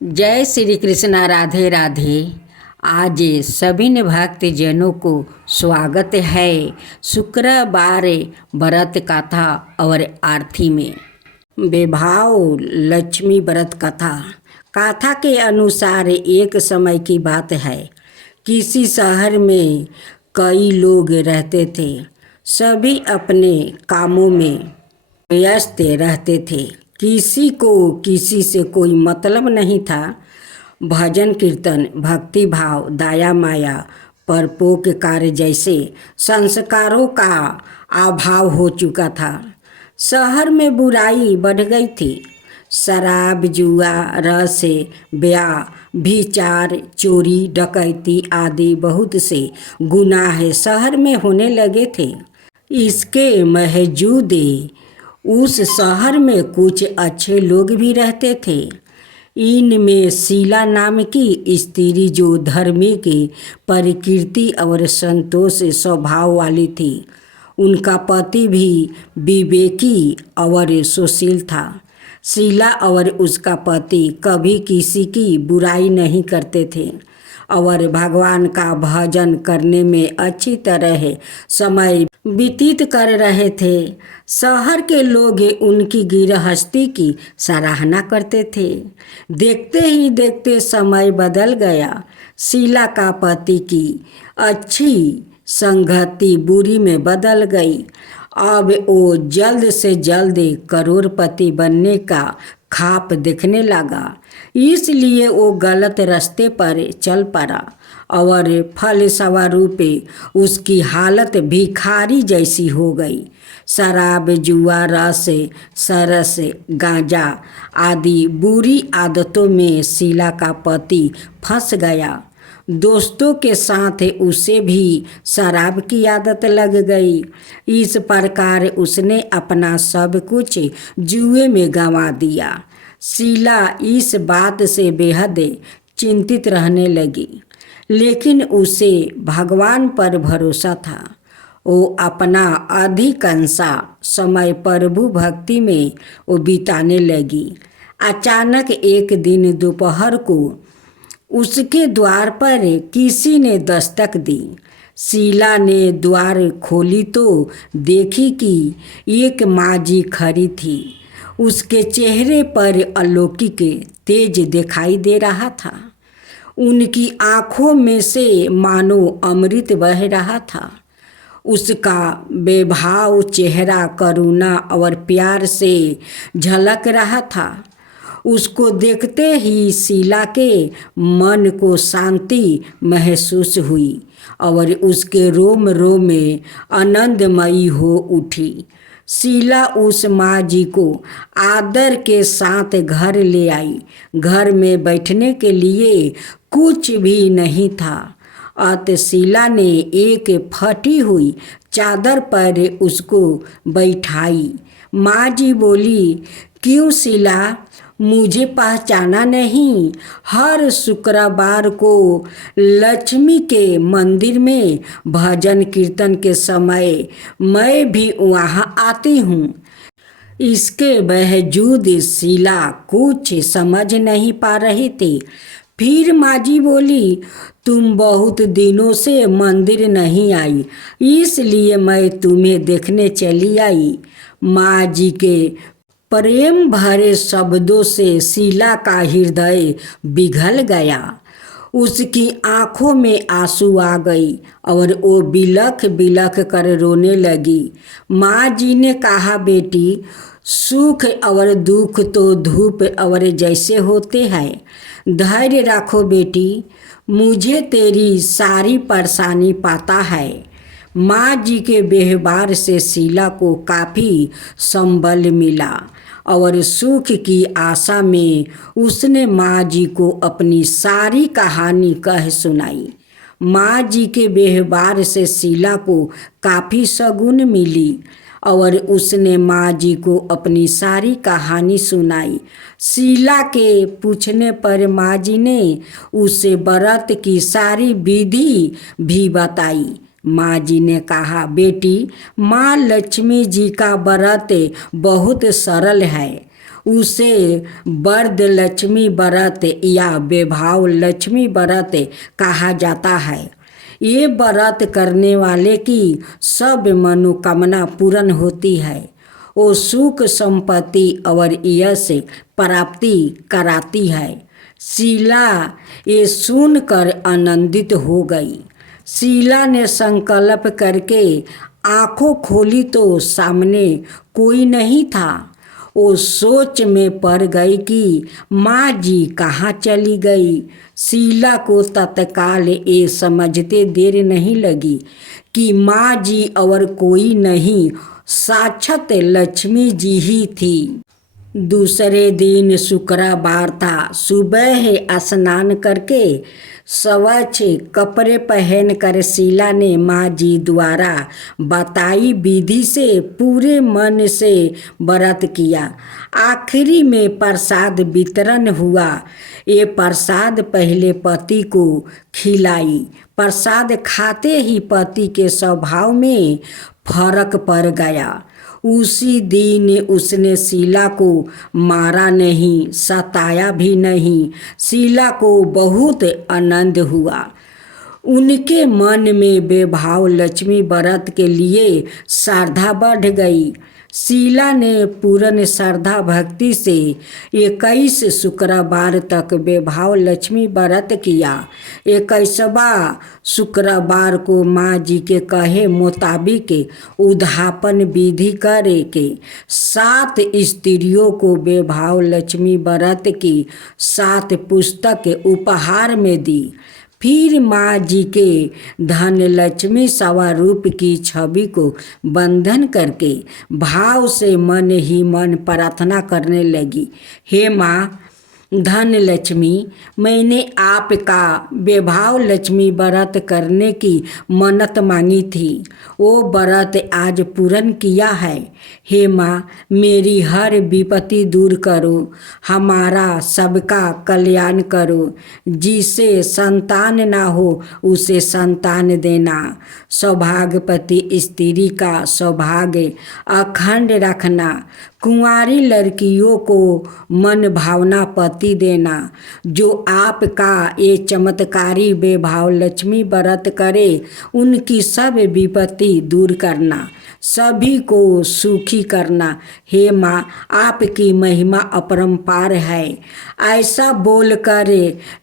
जय श्री कृष्णा। राधे राधे। आज सभी भक्तजनों को स्वागत है शुक्रवार व्रत कथा और आरती में। विभाव लक्ष्मी व्रत कथा। कथा के अनुसार एक समय की बात है। किसी शहर में कई लोग रहते थे। सभी अपने कामों में व्यस्त रहते थे। किसी को किसी से कोई मतलब नहीं था। भजन कीर्तन, भक्ति भाव, दया माया, परोपकार जैसे संस्कारों का अभाव हो चुका था। शहर में बुराई बढ़ गई थी। शराब, जुआ, रस, ब्याह, व्यभिचार, चोरी, डकैती आदि बहुत से गुनाह शहर में होने लगे थे। इसके बावजूद उस शहर में कुछ अच्छे लोग भी रहते थे। इनमें शीला नाम की स्त्री, जो धार्मिक प्रकृति और संतोष स्वभाव वाली थी। उनका पति भी विवेकी और सुशील था। शीला और उसका पति कभी किसी की बुराई नहीं करते थे और भगवान का भजन करने में अच्छी तरह समय व्यतीत कर रहे थे। शहर के लोग उनकी गृहस्थी की सराहना करते थे। देखते ही देखते समय बदल गया। शीला का पति की अच्छी संगति बुरी में बदल गई। अब वो जल्द से जल्द करोड़पति बनने का ख्वाब देखने लगा। इसलिए वो गलत रास्ते पर चल पड़ा और फलस्वरूप उसकी हालत भिखारी जैसी हो गई। शराब, जुआ, रस, सरस, गांजा आदि बुरी आदतों में शीला का पति फंस गया। दोस्तों के साथ उसे भी शराब की आदत लग गई। इस प्रकार उसने अपना सब कुछ जुए में गंवा दिया। शीला इस बात से बेहद चिंतित रहने लगी, लेकिन उसे भगवान पर भरोसा था। वो अपना अधिकांश समय प्रभु भक्ति में वो बिताने लगी। अचानक एक दिन दोपहर को उसके द्वार पर किसी ने दस्तक दी। शीला ने द्वार खोली तो देखी कि एक माँझी खड़ी थी। उसके चेहरे पर अलौकिक तेज दिखाई दे रहा था। उनकी आँखों में से मानो अमृत बह रहा था। उसका बेभाव चेहरा करुणा और प्यार से झलक रहा था। उसको देखते ही शीला के मन को शांति महसूस हुई और उसके रोम रोम में आनंदमयी हो उठी। शीला उस माँ जी को आदर के साथ घर ले आई। घर में बैठने के लिए कुछ भी नहीं था। अतः शीला ने एक फटी हुई चादर पर उसको बैठाई। माँ जी बोली, क्यों शीला, मुझे पहचाना नहीं? हर शुक्रवार को लक्ष्मी के मंदिर में भजन कीर्तन के समय मैं भी वहाँ आती हूँ। इसके बावजूद शीला कुछ समझ नहीं पा रही थी। फिर माँ जी बोली, तुम बहुत दिनों से मंदिर नहीं आई, इसलिए मैं तुम्हें देखने चली आई। माँ जी के प्रेम भरे शब्दों से शीला का हृदय पिघल गया। उसकी आंखों में आंसू आ गई और वो बिलख बिलख कर रोने लगी। माँ जी ने कहा, बेटी, सुख और दुख तो धूप और जैसे होते हैं। धैर्य रखो बेटी, मुझे तेरी सारी परेशानी पता है। माँ जी के व्यवहार से शीला को काफ़ी संबल मिला और सुख की आशा में उसने माँ जी को अपनी सारी कहानी कह सुनाई। माँ जी के व्यवहार से शीला को काफ़ी शगुन मिली और उसने माँ जी को अपनी सारी कहानी सुनाई। शीला के पूछने पर माँ जी ने उसे व्रत की सारी विधि भी बताई। माँ जी ने कहा, बेटी, माँ लक्ष्मी जी का व्रत बहुत सरल है। उसे वरद लक्ष्मी व्रत या वैभव लक्ष्मी व्रत कहा जाता है। ये व्रत करने वाले की सब मनोकामना पूर्ण होती है। वो सुख संपत्ति और यश प्राप्ति कराती है। शीला ये सुनकर आनंदित हो गई। शीला ने संकल्प करके आंखों खोली तो सामने कोई नहीं था। वो सोच में पड़ गई कि माँ जी कहाँ चली गई। शीला को तत्काल ये समझते देर नहीं लगी कि माँ जी और कोई नहीं, साक्षात लक्ष्मी जी ही थी। दूसरे दिन शुक्रवार था। सुबह स्नान करके स्वच्छ कपड़े पहनकर शीला ने माँ जी द्वारा बताई विधि से पूरे मन से व्रत किया। आखिरी में प्रसाद वितरण हुआ। ये प्रसाद पहले पति को खिलाई। प्रसाद खाते ही पति के स्वभाव में फर्क पड़ गया। उसी दिन उसने शीला को मारा नहीं, सताया भी नहीं। शीला को बहुत आनंद हुआ। उनके मन में वैभव लक्ष्मी व्रत के लिए श्रद्धा बढ़ गई। शीला ने पूर्ण श्रद्धा भक्ति से 21 शुक्रवार तक वैभव लक्ष्मी व्रत किया। 21वां शुक्रवार को माँ जी के कहे मुताबिक उद्यापन विधि करे के 7 स्त्रियों को वैभव लक्ष्मी व्रत की 7 पुस्तक उपहार में दी। फिर माँ जी के धन लक्ष्मी स्वरूप की छवि को बंधन करके भाव से मन ही मन प्रार्थना करने लगी। हे माँ धन लक्ष्मी, मैंने आपका वैभव लक्ष्मी व्रत करने की मन्नत मांगी थी। वो व्रत आज पूर्ण किया है। हे माँ, मेरी हर विपत्ति दूर करो, हमारा सबका कल्याण करो। जिसे संतान ना हो उसे संतान देना। सौभाग्यवती स्त्री का सौभाग्य अखंड रखना। कुंवारी लड़कियों को मन भावना पति देना। जो आपका ये चमत्कारी वैभव लक्ष्मी व्रत करे, उनकी सब विपत्ति दूर करना, सभी को सुखी करना। हे माँ, आपकी महिमा अपरंपार है। ऐसा बोलकर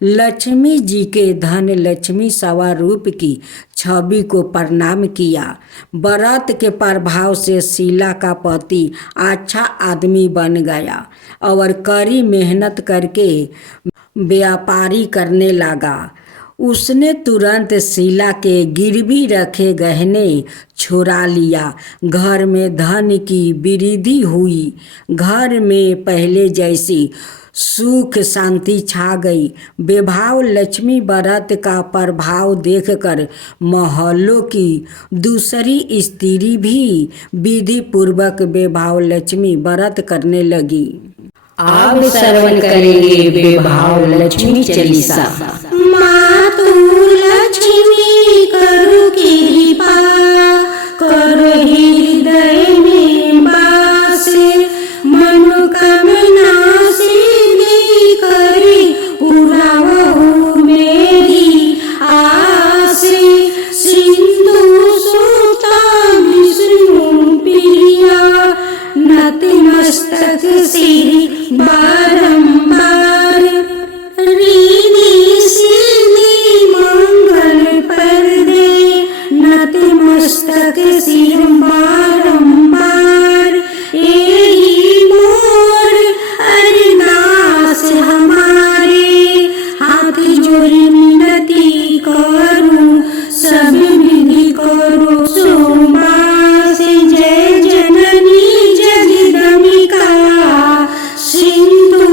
लक्ष्मी जी के धन लक्ष्मी स्वरूप की छवि को प्रणाम किया। व्रत के प्रभाव से शीला का पति अच्छा आदमी बन गया और कड़ी मेहनत करके व्यापारी करने लगा। उसने तुरंत शीला के गिरवी रखे गहने छुड़ा लिया। घर में धन की वृद्धि हुई। घर में पहले जैसी सुख शांति छा गई। वैभव लक्ष्मी व्रत का प्रभाव देखकर मोहल्लों की दूसरी स्त्री भी विधि पूर्वक वैभव लक्ष्मी व्रत करने लगी। अब श्रवण करेंगे वैभव लक्ष्मी चालीसा। मातु लक्ष्मी करु कृपा, करो हृदय में वास, मनोकामना सिद्धि करी, पुरावहु मेरी आस। सिंधु सुता विष्णु प्रिया, नतमस्तक सिरि बारंबार। रिद्धि सिद्धि मंगल परदे, नतमस्तक सिर बारंबार। एहि मोर अरदास हमारे, हाथ जोड़ी मिनती करूं, सब विधि करो सोमवास। जय जननी जगदम्बिका, सिंधु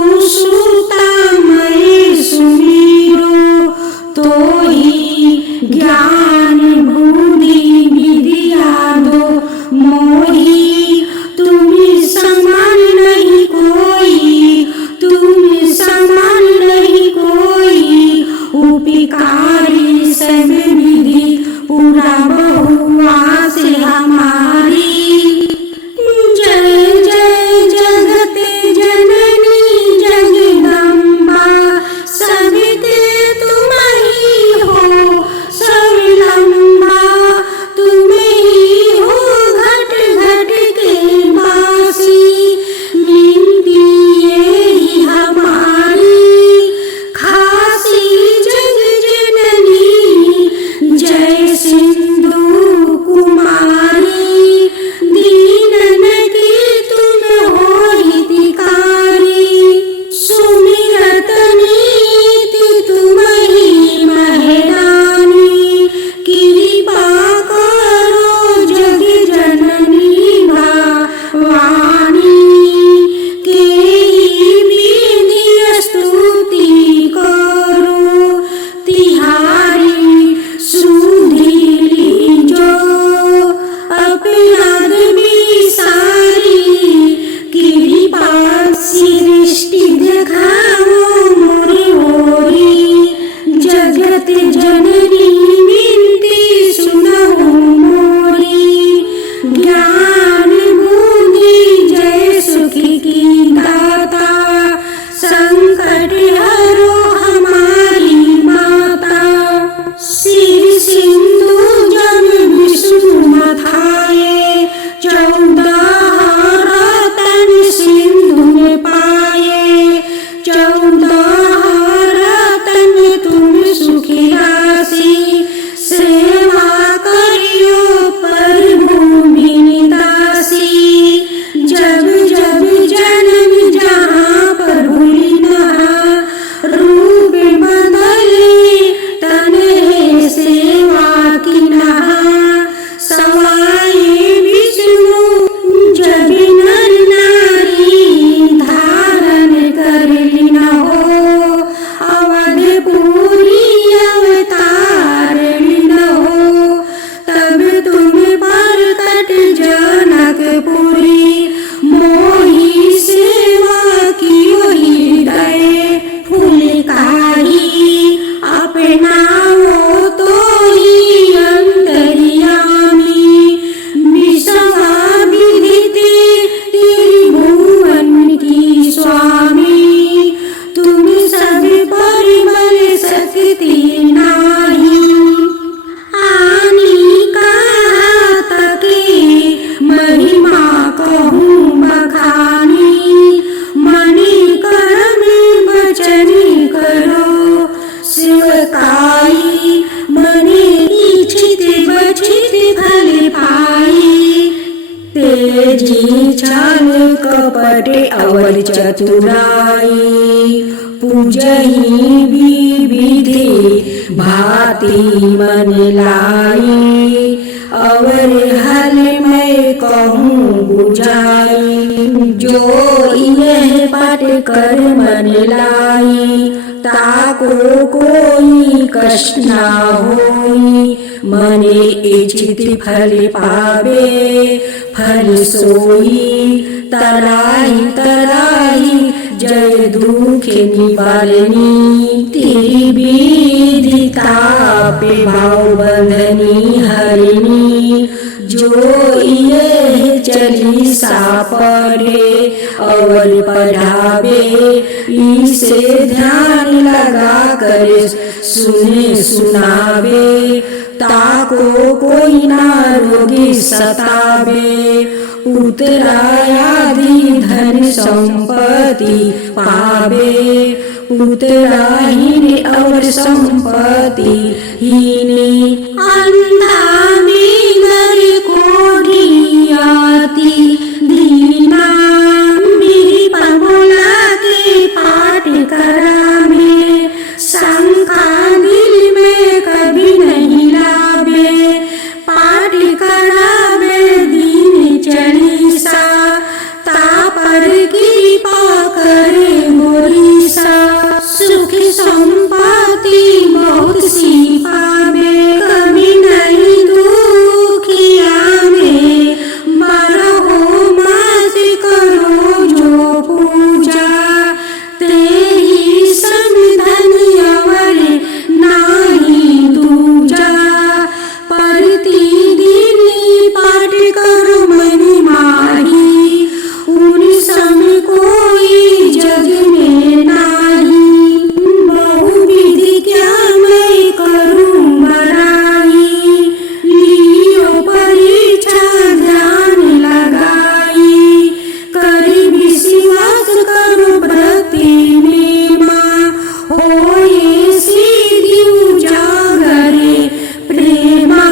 कपट और चतुराई, पूजही विधि भांति मन लाई, और हल मैं कहूँ बुझाई। जो यह पट कर मन लाई, ताको कोई कष्ट ना होई, मने इच्छित फल पावे, फल सोई तराई तराई, जय दुख निवारणी, त्रिविधि तापे भाव बंधनी हरिणी। जो ये चालीसा पढ़े और पढ़ावे, इसे ध्यान लगा कर सुने सुनावे, ताको कोई ना रोगी सतावे, पुत्रादि धन संपत्ति पावे, पुत्रहीन और संपत्ति हीनी, अंधा नीगर कोढ़ियाती दीना, मेरी पगोला के पाठ करावे, शंका दिल में कभी नहीं लावे, पाठ करावे दीन चालीसा, तापर कृपा करे मोरीसा, सुख संपत्ति बहुत सी पावे, कभी नहीं दुखिया में, बारहो मास करो जो पूजा, तेहि समधन अवर नाही दूजा, प्रतिदिन पाठ करो मन माही, उन सम कोई जग में नाही, बहुविधि क्या मैं करूं बड़ाई, लियो परीक्षा ध्यान लगाई, करी विश्वास करो भक्ति में माँ, होए सीधी उजागरे प्रेमा।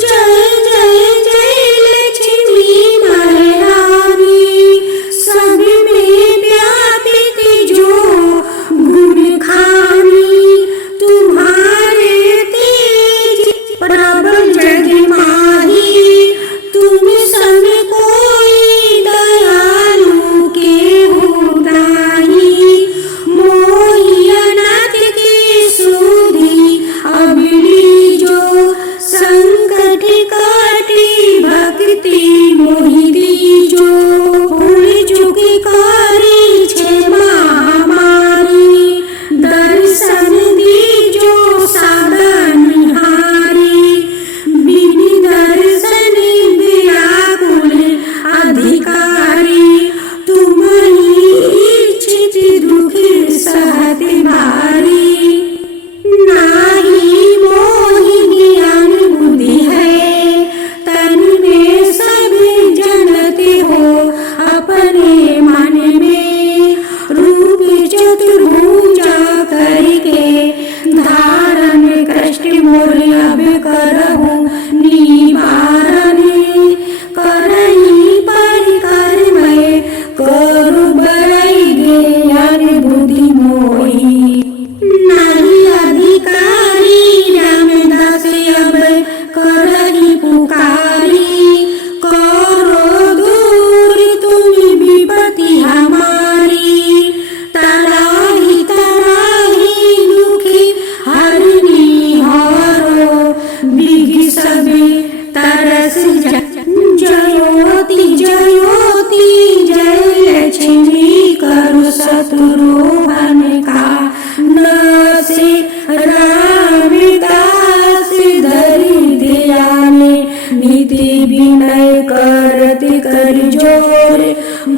जय जय जय लक्ष्मी महारानी, सब में व्यापित जो गुण खानी, तुम्हारे तेज प्रबल जग माही, तुम सब कोई दयालु के हो दाई, मोहि अनाथ की सुधि अबली जो, संकट काटी भक्ति मोहि दीजो, भूल चूक करी क्षमा हमारी, दर्शन दीजो सदा निहारी, बिन दर्शन व्याकुल अधिकारी, तुम ही इच्छित दुख सहत भारी, नाही मोहि ज्ञान बुद्धि है, तन में सब जनते हो अपने मन में, रूप चतुर्भुजा करके धारण कष्ट मोर अब करहु निवारण, करही पर कर मैं करू बड़ाई ज्ञान बुद्धि मोही, नहीं अधिकारी रामदास अब करही पुकारी, करो दूर तुम विपत्ति हमारी, तराही तराही दुखी हरनी हरो, बिघ सबे तरस जयोति जयोति, जय लक्ष्मी करो शत्रुघ्न का नासे, रामदास धरि ध्याने, निधि विनय करत कर जोर,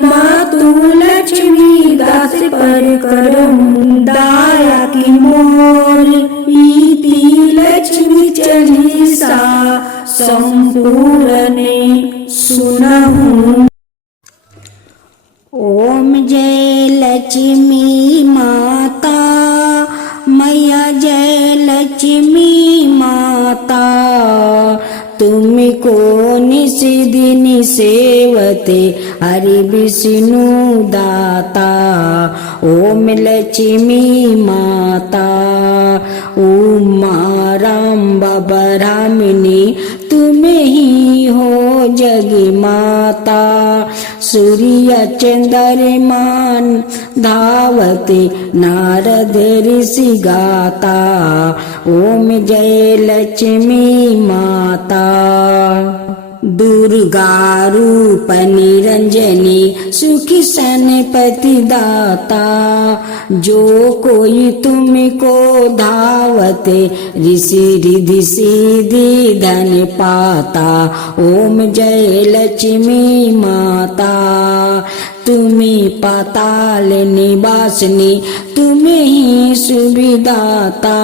मातु लक्ष्मी दास पर करहूँ दाया की मोर, इति लक्ष्मी चालीसा संपूर्ण सुनहूँ। ओम जय लक्ष्मी माता, मैया जय लक्ष्मी माता, तुमको निस दिन सेवते हरि विष्णु दाता ओम लक्ष्मी माता उमा राम ब्रह्मणी तुम ही हो जग माता सूर्य चंद्रमान धावते नारद ऋषि गाता ओम जय लक्ष्मी माता दुर्गा रूप निरंजनी सुखी सनपति दाता जो कोई तुमको धावते ऋषि रिधि सिद्धि धन पाता ओम जय लक्ष्मी माता तुम्हें पाताल निवासनी तुम्हें ही सुविदाता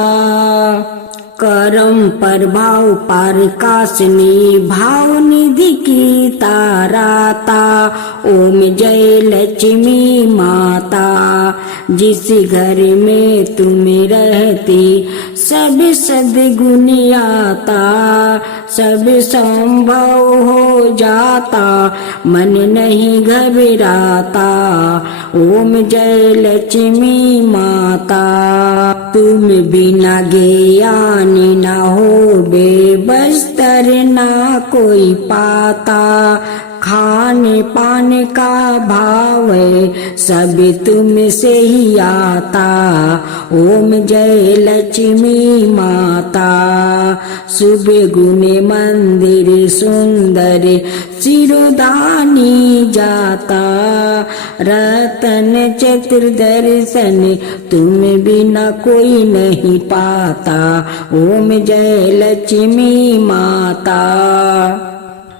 करम प्रभाव प्रकाशनी भाव निधि की ताराता ओम जय लक्ष्मी माता जिस घर में तुम रहती सब सद्गुण आता सब संभव हो जाता मन नहीं घबराता ओम जय लक्ष्मी माता तुम बिना ज्ञान ना हो बेबस्तर ना कोई पाता खाने पाने का भाव सब तुम से ही आता ओम जय लक्ष्मी माता शुभ गुण मंदिर सुंदर सिरोधानी जाता रतन चतुर्दर्शन तुम बिना कोई नहीं पाता ओम जय लक्ष्मी माता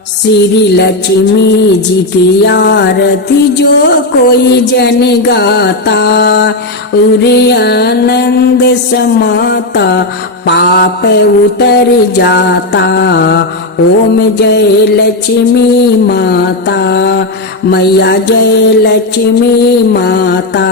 श्री लक्ष्मी जी की आरती जो कोई जन गाता उरे आनंद समाता पाप उतर जाता ओम जय लक्ष्मी माता मैया जय लक्ष्मी माता।